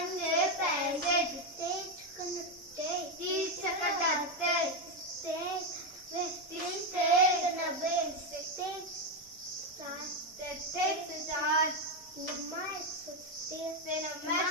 पंजे पैंसठ, तीस छक्का 78, तीस तेईस 90, तेईस 60, 60, 60, 60,